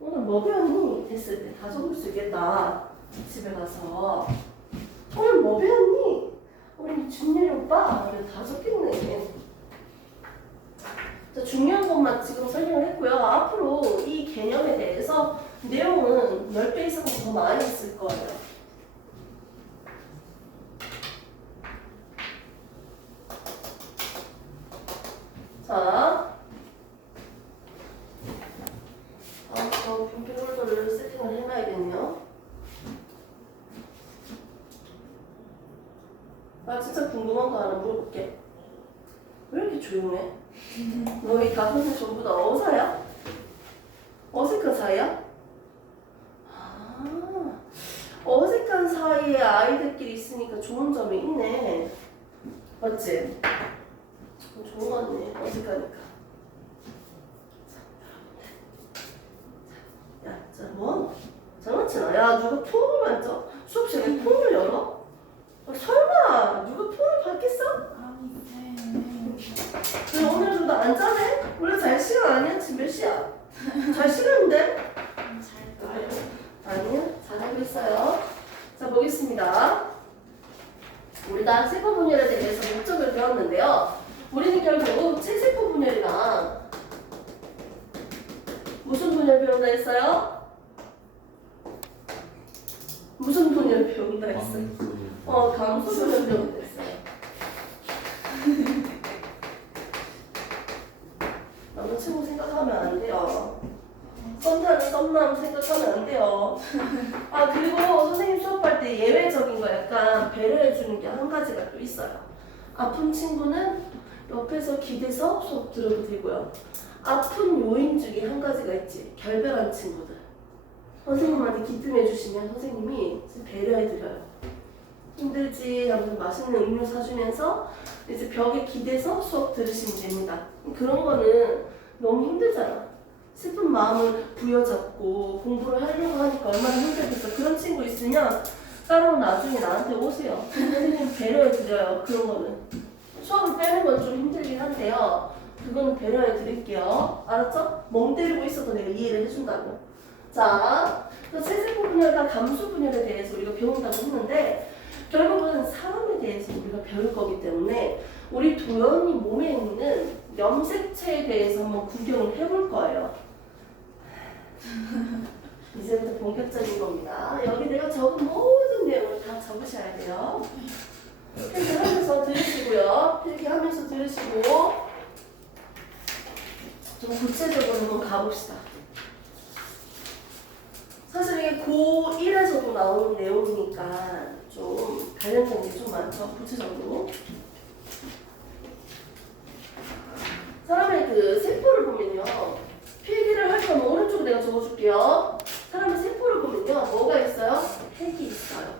오늘 뭐 배웠니? 했을 때 다 적을 수 있겠다. 집에 가서 오늘 뭐 배웠니? 우리 준열이 오빠 이거 다 적겠네. 자, 중요한 것만 지금 설명을 했고요. 앞으로 이 개념에 대해서 내용은 10배 이상 더 많이 있을 거예요. 자, 다음부터 분필 홀더를 세팅을 해놔야겠네요. 아, 진짜 궁금한 거 하나 물어볼게. 왜 이렇게 조용해? 너희 가슴이 전부 다 어사야? 어색한 사이야? 아, 어색한 사이에 아이들끼리 있으니까 좋은 점이 있네. 맞지? 좋은 거 같네. 어색하니까. 야, 자, 뭐? 장난치나? 야, 누가 폰을 만져? 수업 시간에 폰을 열어? 설마 누가 폰을 받겠어? 왜 오늘도 나 안 자네? 원래 잘 시간 아니야? 지금 몇 시야? 잘 시간인데? 아니야? 잘하고 있어요. 자, 보겠습니다. 우리가 세포 분열에 대해서 목적을 배웠는데요. 우리는 결국 체세포 분열이랑 무슨 분열 배운다 했어요? 무슨 분열 배운다 했어요? 감수 분열 배운다 했어요. 남자친구 생각하면 안 돼요. 썸타는 썸남 생각하면 안 돼요. 아, 그리고 선생님 수업할 때 예외적인 거 약간 배려해주는 게 한 가지가 또 있어요. 아픈 친구는 옆에서 기대서 수업 들어도 되고요. 아픈 요인 중에 한 가지가 있지. 결별한 친구들. 선생님한테 기뜸해주시면 선생님이 배려해드려요. 힘들지 하면서 맛있는 음료 사주면서 이제 벽에 기대서 수업 들으시면 됩니다. 그런 거는 너무 힘들잖아. 슬픈 마음을 부여잡고 공부를 하려고 하니까 얼마나 힘들겠어. 그런 친구 있으면 따로 나중에 나한테 오세요. 선생님 배려해드려요. 그런 거는. 수업을 빼는 건 좀 힘들긴 한데요. 그거는 배려해드릴게요. 알았죠? 멍 때리고 있어도 내가 이해를 해준다고. 자, 체세포 분열과 감수 분열에 대해서 우리가 배운다고 했는데 결국은 사람에 대해서 우리가 배울 거기 때문에 우리 도연이 몸에 있는 염색체에 대해서 한번 구경을 해볼 거예요. 이제부터 본격적인 겁니다. 여기 내가 적은 모든 내용을 다 적으셔야 돼요. 필기하면서 들으시고요. 필기하면서 들으시고 좀 구체적으로 한번 가봅시다. 사실 이게 고1에서도 나오는 내용이니까 좀 관련된 게 좀 많죠. 구체적으로. 사람의 그 세포를 보면요. 필기를 할 거면 오른쪽에 내가 적어줄게요. 사람의 세포를 보면요. 뭐가 있어요? 핵이 있어요.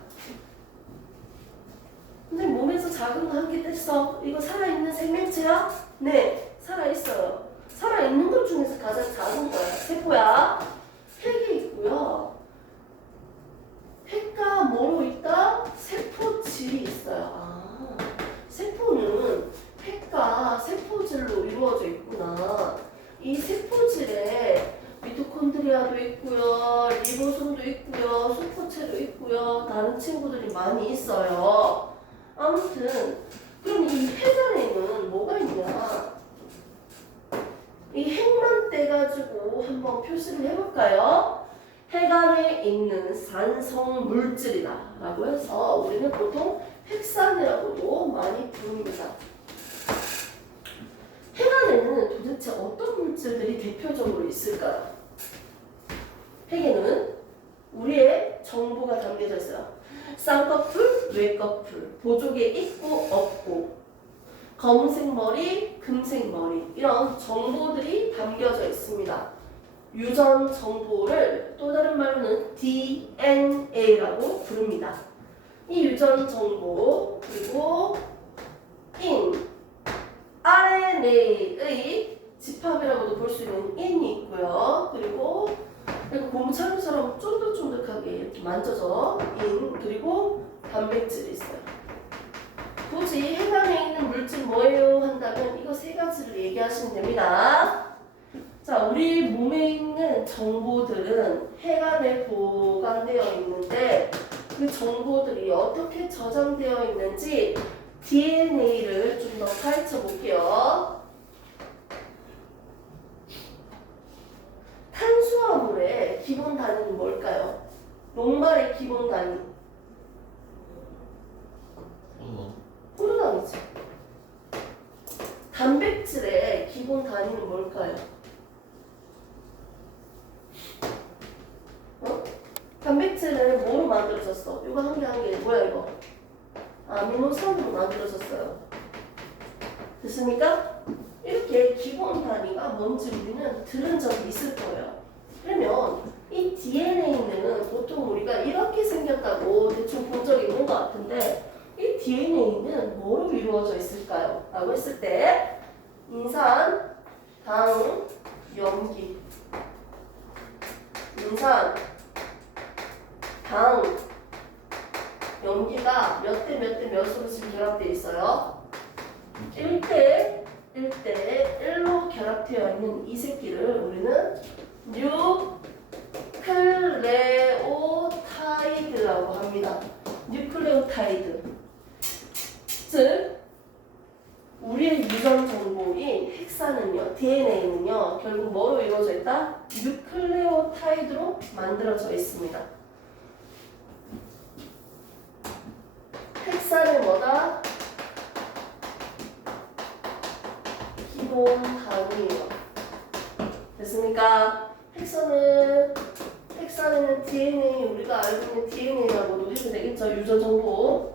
선생님 몸에서 작은 거 한 개 뗐어. 이거 살아있는 생명체야? 네. 살아있어요. 살아있는 것 중에서 가장 작은 거야. 세포야. 핵이 있고요. 핵과 뭐로 있다? 세포질이 있어요. 세포는 핵과 세포질로 이루어져 있구나. 이 세포질에 미토콘드리아도 있고요, 리보솜도 있고요, 수포체도 있고요, 다른 친구들이 많이 있어요. 아무튼 그럼 이 핵 안에는 뭐가 있냐? 이 핵만 떼가지고 한번 표시를 해볼까요? 핵 안에 있는 산성 물질이다 라고 해서 우리는 보통 핵산이라고도 많이 부릅니다. 핵 안에는 도대체 어떤 물질들이 대표적으로 있을까요? 핵에는 우리의 정보가 담겨져 있어요. 쌍꺼풀, 뇌꺼풀, 보조개 있고 없고, 검은색 머리, 금색 머리 이런 정보들이 담겨져 있습니다. 유전 정보를 또 다른 말로는 DNA라고 부릅니다. 이 유전 정보 그리고 인 RNA의 집합이라고도 볼 수 있는 인이 있고요. 그리고 고무창처럼 쫀득쫀득하게 이렇게 만져서 인 그리고 단백질이 있어요. 굳이 핵 안에 있는 물질 뭐예요? 한다면 이거 세 가지를 얘기하시면 됩니다. 자, 우리 몸에 있는 정보들은 혈관에 보관되어 있는데 그 정보들이 어떻게 저장되어 있는지 DNA를 좀 더 파헤쳐 볼게요. 탄수화물의 기본 단위는 뭘까요? 녹말의 기본 단위. 포도당이죠. 단백질의 기본 단위는 뭘까요? 단백질은 뭐로 만들어졌어? 이거 한 개 한 개 뭐야 이거? 아미노산으로 만들어졌어요. 됐습니까? 이렇게 기본 단위가 뭔지 우리는 들은 적이 있을 거예요. 그러면 이 DNA는 보통 우리가 이렇게 생겼다고 대충 본 적이 있는 것 같은데 이 DNA는 뭐로 이루어져 있을까요? 라고 했을 때 인산, 당, 염기. 인산, 당, 염기가 몇 대 몇 대 몇으로 지금 결합되어 있어요? 1대 1로 결합되어 있는 이 새끼를 우리는 뉴클레오타이드라고 합니다. 뉴클레오타이드. 즉 우리의 유전 정보인 핵산은요, DNA는요, 결국 뭐로 이루어져 있다? 뉴클레오타이드로 만들어져 있습니다. 핵산은 뭐다? 기본 단위예요. 됐습니까? 핵산에는 DNA, 우리가 알고 있는 DNA라고도 해도 되겠죠? 유전 정보.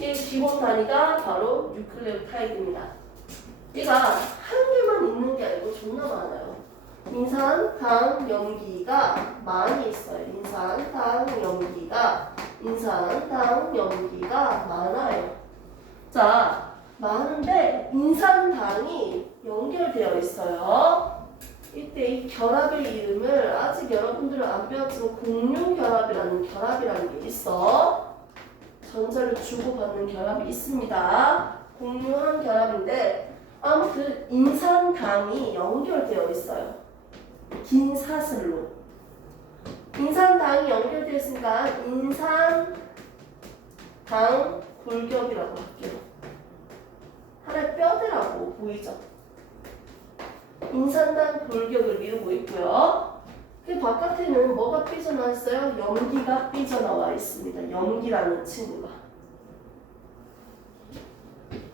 이 기본 단위가 바로 뉴클레오타이드입니다. 얘가 한 개만 있는 게 아니고 존나 많아요. 인산, 당, 염기가 많이 있어요. 인산, 당, 염기가 많아요. 자, 많은데 인산당이 연결되어 있어요. 이때 이 결합의 이름을 아직 여러분들은 안 배웠지만 공유결합이라는 결합이라는 게 있어. 전자를 주고받는 결합이 있습니다. 공유한 결합인데 아무튼 인산당이 연결되어 있어요. 긴 사슬로. 인산당이 연결되어 있으니까 인산당 골격이라고 할게요. 하나의 뼈대라고 보이죠? 인산당 골격을 이루고 있고요. 그 바깥에는 뭐가 삐져나와 있어요? 염기가 삐져나와 있습니다. 염기라는 친구가.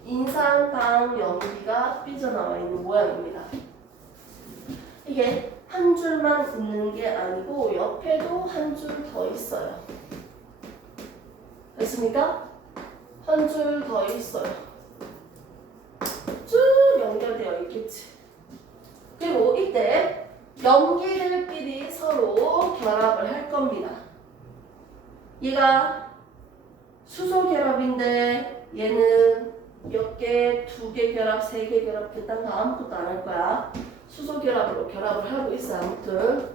인산당 염기가 삐져나와 있는 모양입니다. 이게 한 줄만 있는 게 아니고 옆에도 한 줄 더 있어요. 됐습니까? 한 줄 더 있어요. 쭉 연결되어 있겠지. 그리고 이때 염기들끼리 서로 결합을 할 겁니다. 얘가 수소 결합인데 얘는 몇 개, 2개 결합, 3개 결합 그딴 거 아무것도 안 할 거야. 수소 결합으로 결합을 하고 있어. 아무튼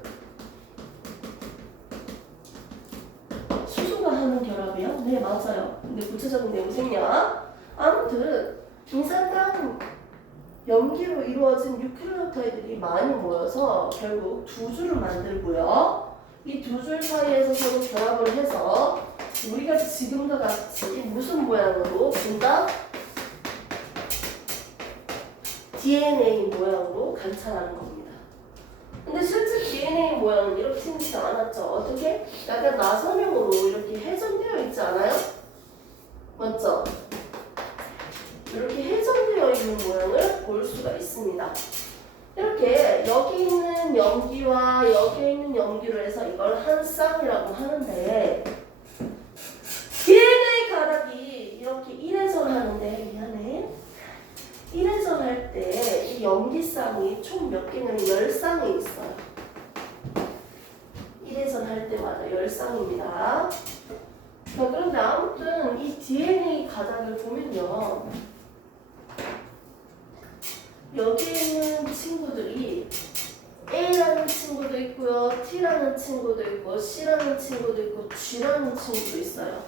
수소가 하는 결합이요? 네, 맞아요. 근데 구체적인 내용 생략. 아무튼 인산당 염기로 이루어진 뉴클레오타이드들이 많이 모여서 결국 두 줄을 만들고요. 이 두 줄 사이에서 서로 결합을 해서 우리가 지금과 같이 무슨 모양으로 본다? DNA 모양으로 관찰하는 겁니다. 근데 실제 DNA 모양은 이렇게 생기지 않았죠. 어떻게? 약간 나선형으로 이렇게 회전되어 있지 않아요? 맞죠? 이렇게 회전되어 있는 모양을 볼 수가 있습니다. 이렇게 여기 있는 염기와 여기 있는 염기로 해서 이걸 한 쌍이라고 하는데 DNA 가닥이 이렇게 1회전 하는데 미안해. 1회전 할 때 이 염기쌍이 총 몇 개냐면 10쌍이 있어요. 1회전 할 때마다 10쌍입니다. 자, 그런데 아무튼 이 DNA 가닥을 보면요. 여기 있는 친구들이 A라는 친구도 있고요. T라는 친구도 있고 C라는 친구도 있고 G라는 친구도 있어요.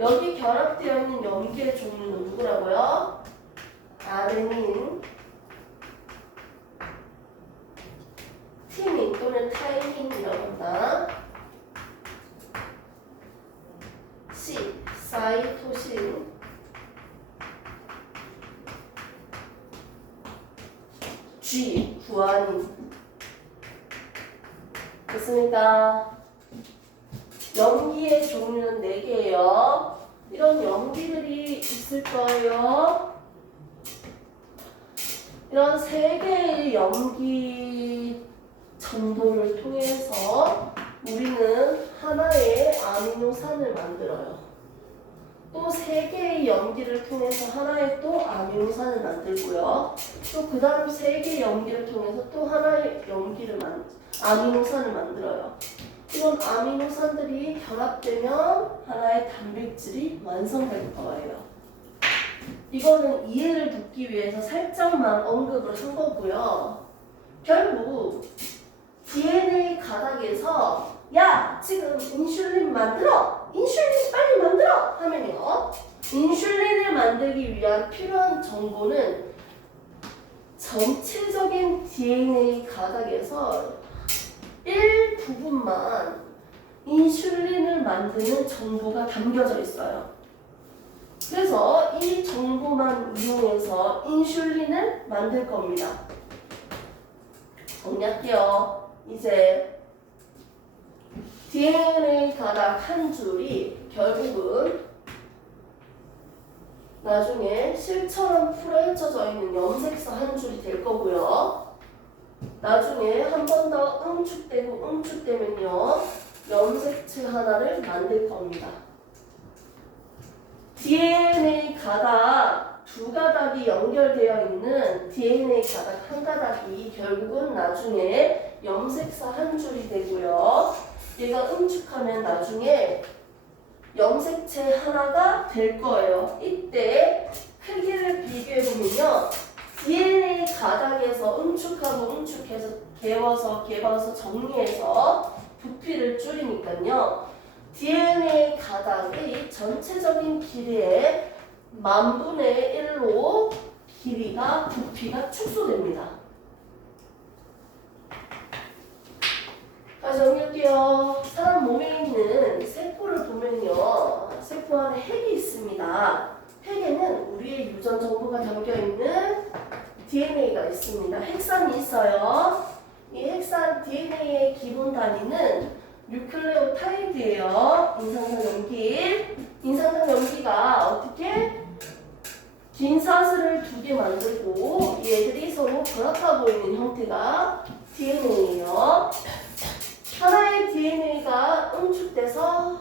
여기 결합되어 있는 염기의 종류는 누구라고요? 아데닌, 얘는 타이밍이라고 한다. C. 사이토신. G. 구아닌. 됐습니까? 염기의 종류는 4개예요. 이런 염기들이 있을 거예요. 이런 3개의 염기 정도를 통해서 우리는 하나의 아미노산을 만들어요. 또 3개의 염기를 통해서 하나의 또 아미노산을 만들고요. 또 그 다음 3개의 염기를 통해서 또 하나의 아미노산을 만들어요. 이런 아미노산들이 결합되면 하나의 단백질이 완성될 거예요. 이거는 이해를 돕기 위해서 살짝만 언급을 한 거고요. 결국 DNA 가닥에서 야 지금 인슐린 만들어! 인슐린 빨리 만들어! 하면요. 인슐린을 만들기 위한 필요한 정보는 전체적인 DNA 가닥에서 일부분만 인슐린을 만드는 정보가 담겨져 있어요. 그래서 이 정보만 이용해서 인슐린을 만들 겁니다. 정리할게요. 이제 DNA 가닥 한 줄이 결국은 나중에 실처럼 풀어헤쳐져 있는 염색소 한 줄이 될 거고요. 나중에 한 번 더 응축되면요 염색체 하나를 만들 겁니다. DNA 가닥 2가닥이 연결되어 있는 DNA 가닥 1가닥이 결국은 나중에 염색소 한 줄이 되고요. 얘가 응축하면 나중에 염색체 하나가 될 거예요. 이때 크기를 비교해보면요. DNA 가닥에서 응축해서 개워서 정리해서 부피를 줄이니까요. DNA 가닥의 전체적인 길이의 10,000분의 1로 부피가 축소됩니다. 다시 정리할게요. 사람 몸에 있는 세포를 보면요. 세포 안에 핵이 있습니다. 핵에는 우리의 유전 정보가 담겨있는 DNA가 있습니다. 핵산이 있어요. 이 핵산 DNA의 기본 단위는 뉴클레오타이드예요. 인상상 염기. 인상상 염기가 어떻게? 긴 사슬을 2개 만들고 얘들이 서로 결합하고 있는 형태가 DNA예요. 하나의 DNA가 응축돼서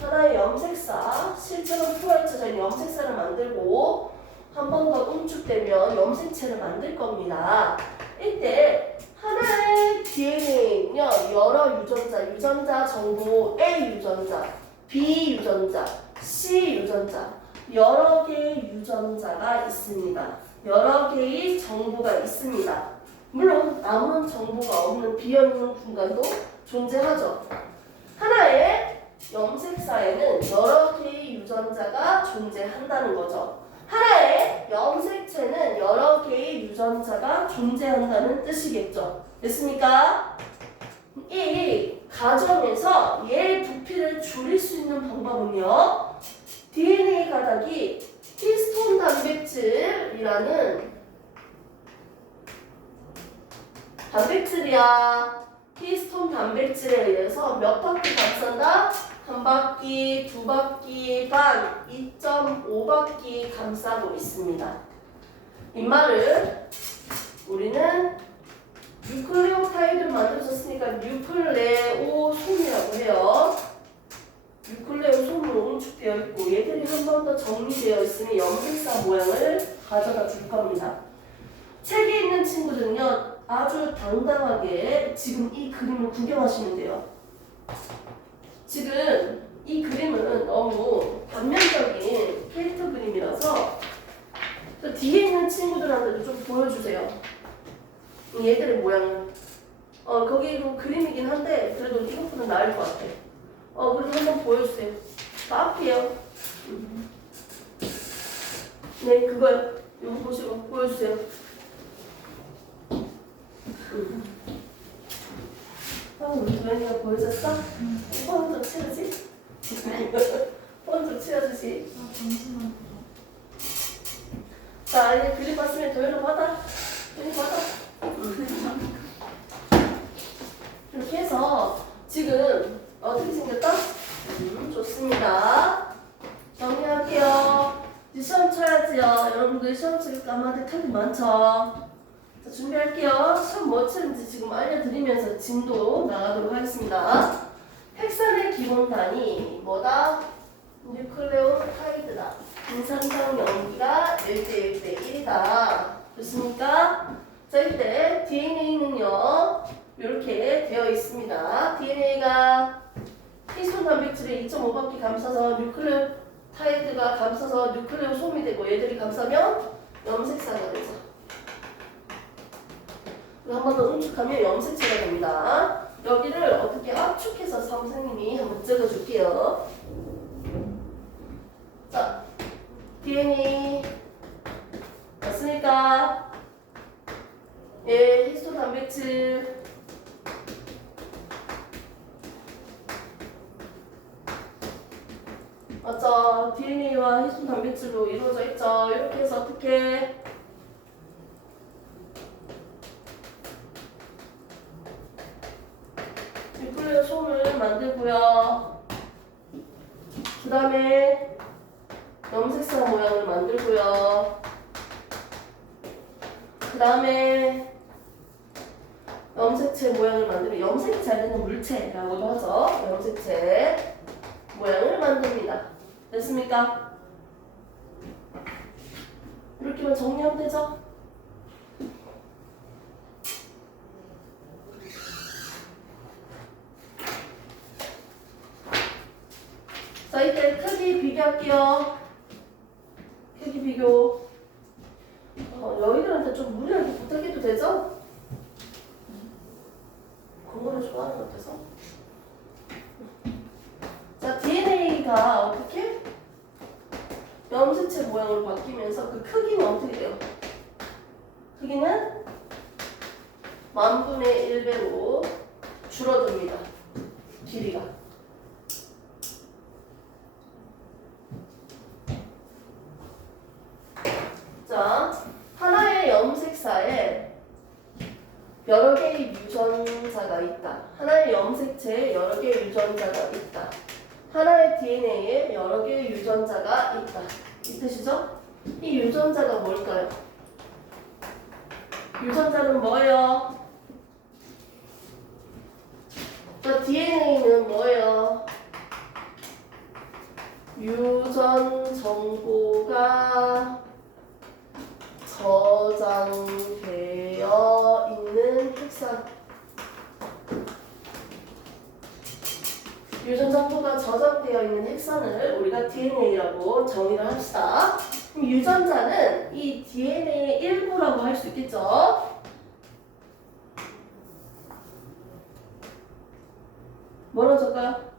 하나의 염색사, 실제로 풀어헤쳐져 있는 염색사를 만들고 한 번 더 응축되면 염색체를 만들 겁니다. 이때 하나의 DNA는요, 여러 유전자 정보 A 유전자, B 유전자, C 유전자, 여러 개의 유전자가 있습니다. 여러 개의 정보가 있습니다. 물론 아무런 정보가 없는 비어있는 공간도 존재하죠. 하나의 염색사에는 여러 개의 유전자가 존재한다는 거죠. 하나의 염색체는 여러 개의 유전자가 존재한다는 뜻이겠죠. 됐습니까? 이 과정에서 얘의 부피를 줄일 수 있는 방법은요. DNA 가닥이 히스톤 단백질이라는 단백질이야. 히스톤 단백질에 의해서 몇 바퀴 감싼다? 1바퀴, 2바퀴 반, 2.5바퀴 감싸고 있습니다. 이 말은 우리는 뉴클레오타이드를 만들어줬으니까 뉴클레오솜이라고 해요. 뉴클레오솜으로 응축되어 있고 얘들이 한 번 더 정리되어 있으면 염색사 모양을 가져다 줄 겁니다. 책에 있는 친구들은요. 아주 당당하게 지금 이 그림을 구경하시면 돼요. 지금 이 그림은 너무 단면적인 캐릭터 그림이라서 뒤에 있는 친구들한테도 좀 보여주세요. 얘들의 모양을. 거기도 그림이긴 한데 그래도 이것보다 나을 것 같아. 그래도 한번 보여주세요. 다 앞이에요. 네, 그거요. 이거 보시고 보여주세요. 우리 도현이가 보여줬어? 폰 좀 치우지? 폰 좀 치워주지. 아, 잠시만. 자, 이제 그림 봤으면 도현이 받아. 도현이 받아. 이렇게 해서 지금 어떻게 생겼다? 좋습니다. 정리할게요. 이제 시험 쳐야지요. 여러분들 시험 칠 까마득 탈이 많죠? 자, 준비할게요. 시험 뭐 치는지 지금 알려드리면서 진도 나가도록 하겠습니다. 핵산의 기본 단위 뭐다? 뉴클레오타이드다. 인산성 연기가 1대 1대 1이다. 좋습니까? 자, 이때 DNA는요 이렇게 되어 있습니다. DNA가 희소 단백질의 2.5바퀴 감싸서 뉴클레오타이드가 감싸서 뉴클레오솜이 되고 얘들이 감싸면 염색사가 되죠. 한 번 더 응축하면 염색체가 됩니다. 여기를 어떻게 압축해서 선생님이 한번 찍어줄게요. 자, DNA 맞습니까? 예, 히스토 단백질 맞죠? DNA와 히스토 단백질로 이루어져 있죠. 이렇게 해서 어떻게 뉴클레오솜을 만들고요. 그 다음에 염색사 모양을 만들고요. 그 다음에 염색체 모양을 만들면 염색이 잘 되는 물체라고도 하죠. 염색체 모양을 만듭니다. 됐습니까? 이렇게만 정리하면 되죠? 자, 이때 크기 비교할게요. 크기 비교. 너희들한테 좀 무리하게 부탁해도 되죠? 공부를 좋아하는 것 같아서. 자, DNA가 어떻게? 염색체 모양으로 바뀌면서 그 크기는 어떻게 돼요? 크기는 10,000분의 1배로 줄어듭니다. 길이가. 자, 하나의 염색사에 여러 개의 유전자가 있다. 하나의 염색체에 여러 개의 유전자가 있다. 하나의 DNA에 여러 개의 유전자가 있다. 이 뜻이죠? 이 유전자가 뭘까요? 유전자는 뭐예요? 자, DNA는 뭐예요? 유전 정보가 저장되어 있는 핵산. 유전 정보가 저장되어 있는 핵산을 우리가 DNA라고 정의를 합시다. 그럼 유전자는 이 DNA의 일부라고 할 수 있겠죠? 뭐라고 적을까요?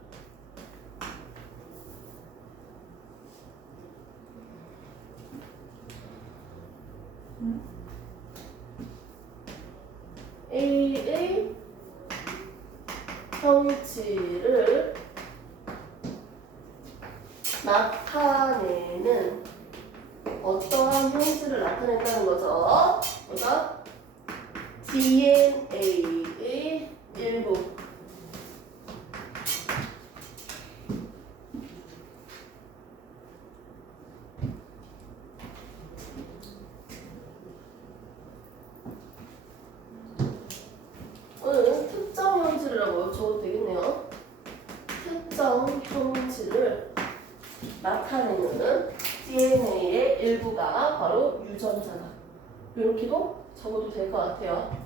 A의 형질을 나타내는 어떠한 형질을 나타낸다는 거죠? 뭐죠? DNA의 일부. 오늘은 특정 형질이라고 적어도 되겠네요. 특정 형질을 나타내는 DNA의 일부가 바로 유전자다. 이렇게도 적어도 될 것 같아요.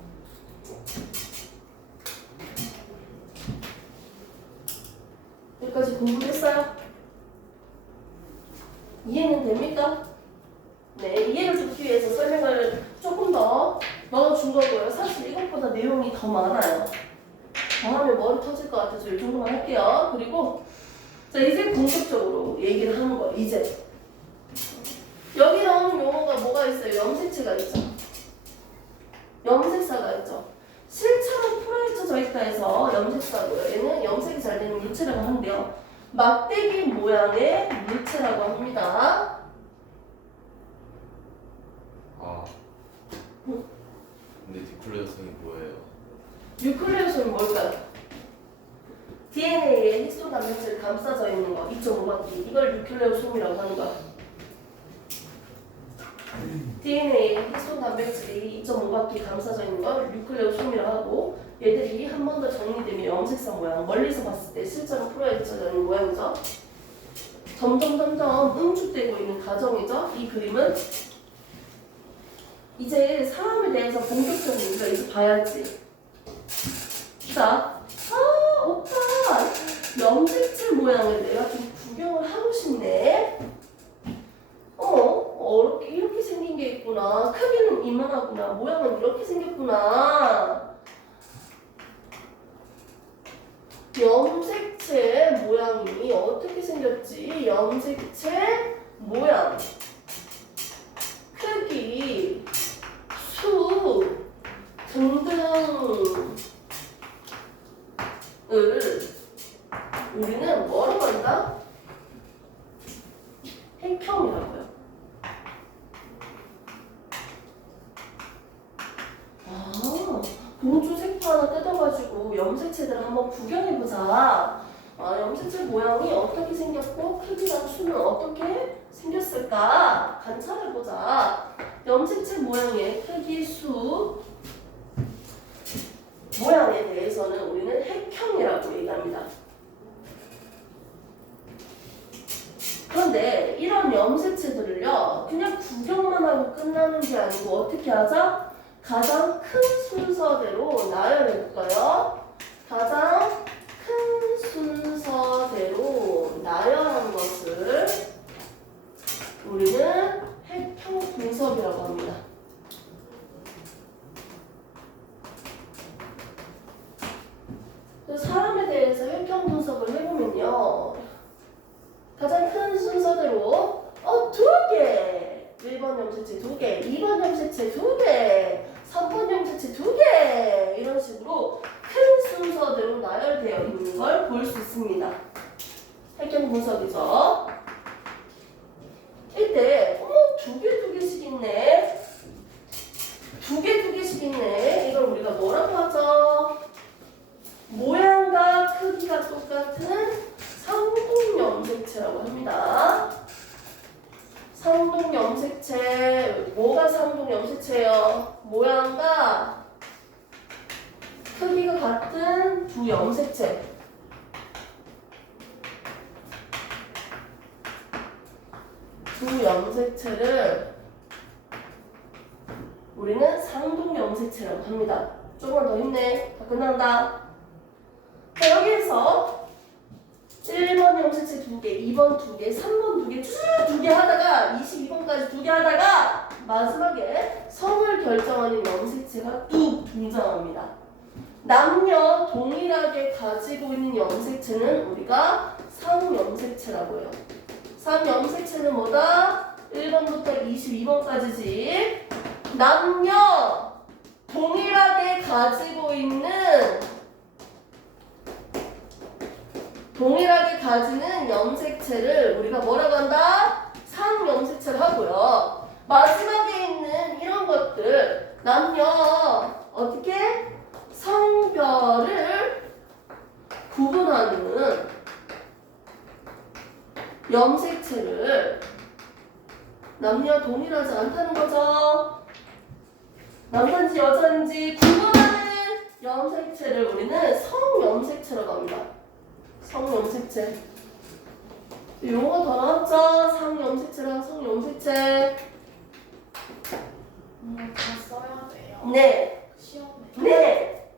여기까지 공부했어요? 이해는 됩니까? 네, 이해를 돕기 위해서 설명을 조금 더 넣어준 거고요. 사실 이것보다 내용이 더 많아요. 더 하면 머리 터질 것 같아서 이 정도만 할게요. 그리고 자, 이제 본격적으로 얘기를 하는 거예요. 이제 여기 나오는 용어가 뭐가 있어요? 염색체가 있죠. 염색사가 있죠. 실처럼 풀어헤쳐져 있다. 아프리카에서 염색사고요. 얘는 염색이 잘 되는 물체라고 하는데요. 막대기 모양의 물체라고 합니다. 아. 근데 디클레어성이 뭐예요? 뉴클레오솜이 뭘까요? DNA에 헥손 단백질이 감싸져 있는 거, 2.5바퀴. 이걸 뉴클레오솜이라고 하는 거야. DNA에 헥손 단백질이 2.5바퀴 감싸져 있는 걸 뉴클레오솜이라고 하고, 얘들이 한 번 더 정리되면 염색성 모양, 멀리서 봤을 때 실제로 프로젝트져 있는 모양이죠. 점점 응축되고 있는 과정이죠. 이 그림은 이제 사람에 대해서 본격적인 우리가 이제 봐야지. 자, 오빠 염색체 모양을 내가 좀 구경을 하고 싶네. 이렇게 생긴 게 있구나. 크기는 이만하구나. 모양은 이렇게 생겼구나. 염색체 모양이 어떻게 생겼지? 염색체 모양, 크기, 수 등등을 우리는 뭐라고 한다? 핵형이라고요. 공주 색조 하나 뜯어가지고 염색체들을 한번 구경해보자. 염색체 모양이 어떻게 생겼고 크기랑 수는 어떻게 생겼을까 관찰해보자. 염색체 모양의 크기, 수, 모양에 대해서는 우리는 핵형이라고 얘기합니다. 그런데 이런 염색체들을요, 그냥 구경만 하고 끝나는 게 아니고 어떻게 하자? 가장 큰 순서대로 나열해볼까요? 가장 큰 순서대로 나열한 것을 우리는 핵형 분석이라고 합니다. 사람에 대해서 핵형 분석을 해보면요, 가장 큰 순서대로 2개! 1번 염색체 2개, 2번 염색체 2개, 3번 염색체 2개, 이런 식으로 큰 순서대로 나열되어 있는 걸 볼 수 있습니다. 핵형 분석이죠. 이때 2개씩 있네. 2개씩 있네. 이걸 우리가 뭐라고 하죠? 모양과 크기가 똑같은 상동 염색체라고 합니다. 상동 염색체, 뭐가 상동 염색체예요? 모양과 크기가 같은 두 염색체. 두 염색체를 우리는 상동 염색체라고 합니다. 조금만 더 힘내. 다 끝난다. 자, 여기에서 1번 염색체 2개, 2번 2개, 3번 2개, 쭉 2개 하다가 22번까지 2개 하다가 마지막에 성을 결정하는 염색체가 뚝 등장합니다. 남녀 동일하게 가지고 있는 염색체는 우리가 상염색체라고 해요. 상염색체는 뭐다? 1번부터 22번까지지. 남녀 동일하게 가지고 있는 가지는 염색체를 우리가 뭐라고 한다? 상염색체를 하고요. 마지막에 있는 이런 것들, 남녀 어떻게? 성별을 구분하는 염색체를 남녀 동일하지 않다는 거죠. 남자인지 여자인지 구분하는 염색체를 우리는 성염색체라고 합니다. 성염색체. 용어 더 나왔죠? 상염색체랑 성염색체. 다 써야 돼요. 네. 시험에. 네.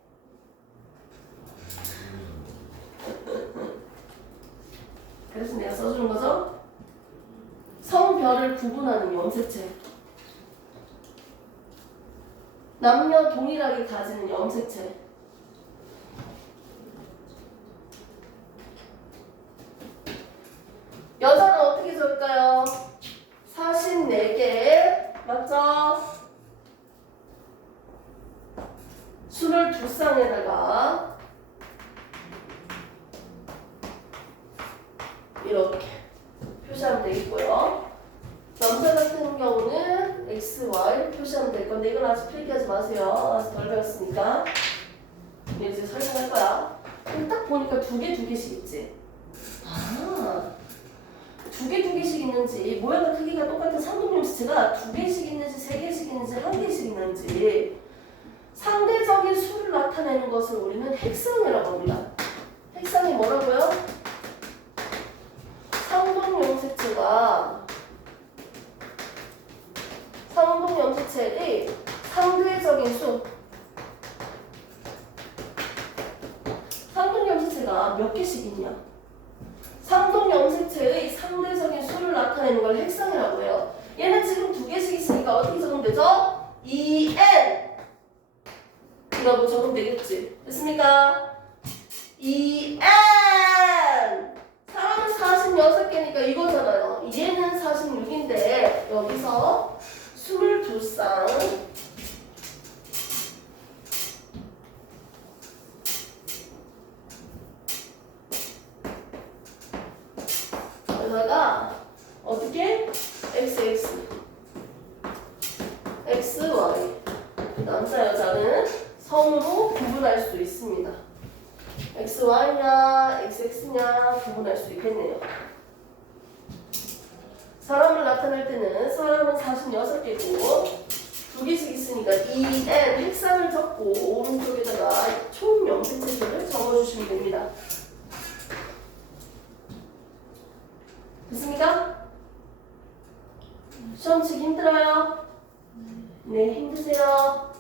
그래서 내가 써주는 거죠? 성별을 구분하는 염색체. 남녀 동일하게 가지는 염색체. 여자는 어떻게 적을까요? 44개. 맞죠? 22쌍에다가 이렇게 표시하면 되겠고요. 남자 같은 경우는 x, y 표시하면 될 건데 이건 아직 필기하지 마세요. 아직 덜 배웠으니까. 이제 설명할 거야. 그럼 딱 보니까 두 개씩 있지. 아, 두 개씩 있는지 모양과 크기가 똑같은 상동용 지체가 두 개씩 있는지 세 개씩 있는지 한 개씩 있는지 상대적인 수를 나타내는 것을 우리는 핵상이라고 합니다. 핵상이 뭐라고요? 상동염색체의 상대적인 수. 상동염색체가 몇 개씩 있냐? 상동염색체의 상대적인 수를 나타내는 걸 핵상이라고 해요. 얘는 지금 두 개씩 있으니까 어떻게 적용되죠? 2n 이거 뭐 적용되겠지? 됐습니까? 2n 사람은 46개니까 이거잖아요. 얘는 46인데 여기서 22쌍 여기다가 어떻게? XX XY 남자 여자는 성으로 구분할 수 있습니다. XY냐 XX냐 구분할 수 있겠네요. 사람을 나타낼 때는 사람은 46개고 두 개씩 있으니까 2n 핵상을 적고 오른쪽에다가 총 염색체 수를 적어주시면 됩니다. 됐습니까? 시험 치기 힘들어요? 네, 힘드세요.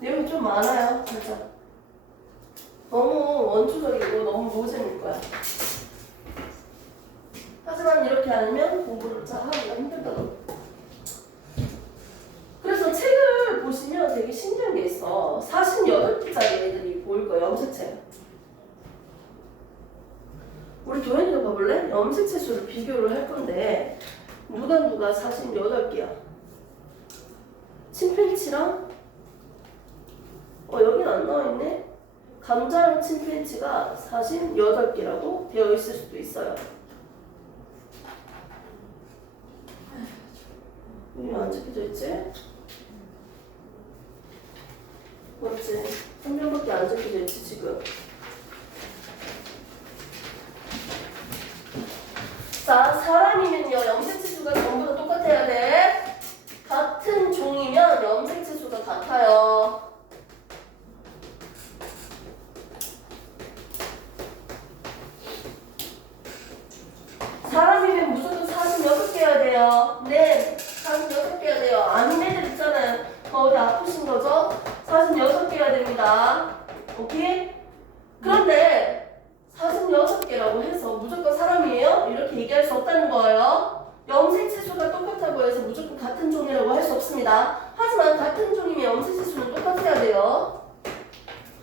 내용이 좀 많아요, 진짜. 너무 원초적이고 너무 노잼일 거야. 하지만 이렇게 아니면 공부를 잘 하기가 힘들더라고. 그래서 책을 보시면 되게 신기한 게 있어. 48개짜리 애들이 보일 거예요, 염색체. 우리 도현이가 봐볼래? 염색체 수를 비교를 할 건데 누가 48개야. 침팬치랑 여긴 안 나와있네. 감자랑 침팬치가 48개라고 되어 있을 수도 있어요. 여기 안 적혀져 있지? 맞지? 한 명밖에 안 적혀져 있지 지금. 자, 사람이면요 염색체 수가 전부 다 똑같아야 돼. 같은 종이면 염색체 수가 같아요. 사람이면 무조건 46개여야 돼요. 네, 46개여야 돼요. 아닌 애들 있잖아요. 어디 아프신 거죠? 46개여야 됩니다. 오케이? 그런데 46개라고 해서 무조건 사람이에요? 이렇게 얘기할 수 없다는 거예요. 염색체 수가 똑같다고 해서 무조건 같은 종이라고 할 수 없습니다. 하지만 같은 종이면 염색체 수는 똑같아야 돼요.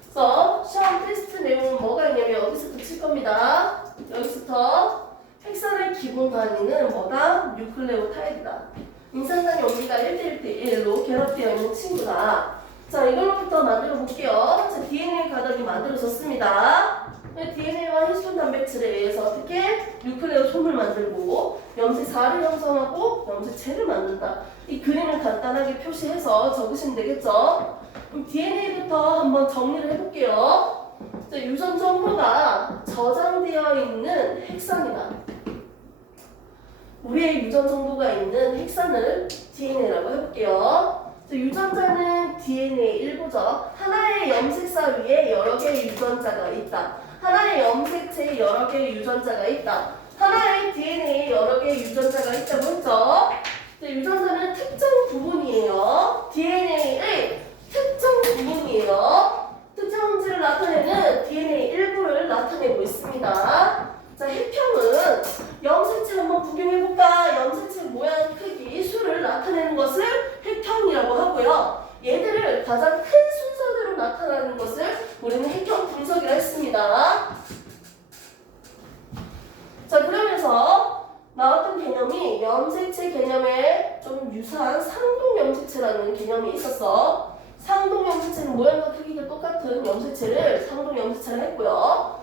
그래서 시험 테스트 내용은 뭐가 있냐면 여기서부터 칠 겁니다. 여기서부터 핵산의 기본 단위는 뭐다? 뉴클레오타이드다. 인산단위 온도가 1대1대1로 결합되어 있는 친구다. 자, 이걸로부터 만들어 볼게요. 자, DNA 가닥이 만들어졌습니다. DNA와 히스톤 단백질에 의해서 어떻게 뉴클레오솜을 만들고 염색사를 형성하고 염색체를 만든다. 이 그림을 간단하게 표시해서 적으시면 되겠죠. 그럼 DNA부터 한번 정리를 해볼게요. 자, 유전 정보가 저장되어 있는 핵산이다. 우리의 유전 정보가 있는 핵산을 DNA라고 해볼게요. 자, 유전자는 DNA 일부죠. 하나의 염색사 위에 여러 개의 유전자가 있다. 하나의 염색체에 여러 개의 유전자가 있다. 하나의 DNA에 여러 개의 유전자가 있다고 했죠. 자, 유전자는 특정 부분이에요. DNA의 특정 부분이에요. 특정 형질을 나타내는 DNA 일부를 나타내고 있습니다. 자, 핵형은 염색체 한번 구경해볼까? 염색체 모양, 크기, 수를 나타내는 것을 핵형이라고 하고요. 얘들을 가장 큰 순서대로 나타나는 것을 우리는 핵형 분석이라 했습니다. 자, 그러면서 나왔던 개념이 염색체 개념에 좀 유사한 상동염색체라는 개념이 있었어. 상동염색체는 모양과 크기가 똑같은 염색체를 상동염색체라 했고요.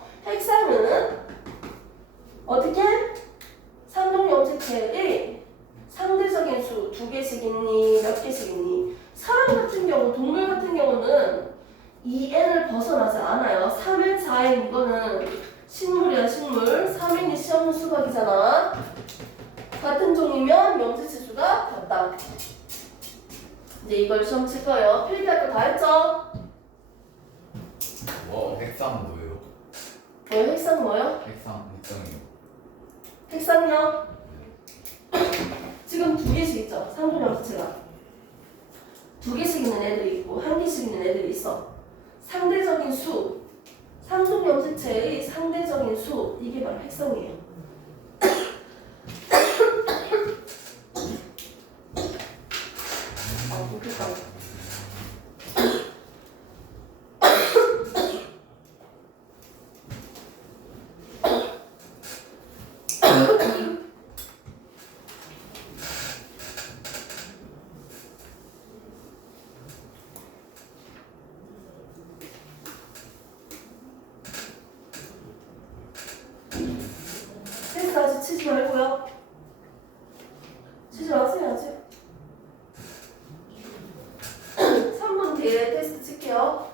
이 n을 벗어나지 않아요. 3의 4인 이거는 식물이야 식물. 3인이 시험은 수박이잖아. 같은 종이면 염색체수가 같다. 이제 이걸 시험 칠 거예요. 필기할 거 다 했죠? 핵상 뭐예요? 뭐요? 핵상 뭐요? 핵상이요. 핵상요? 지금 두 개씩 있죠? 상중 염색체가 두 개씩 있는 애들이 있고 한 개씩 있는 애들이 있어. 상대적인 수, 상중 염색체의 상대적인 수, 이게 바로 핵성이에요. 아, 좋겠다. 테스트 아직 치지 말고요. 치지 마세요, 아직. 3분 뒤에 테스트 칠게요.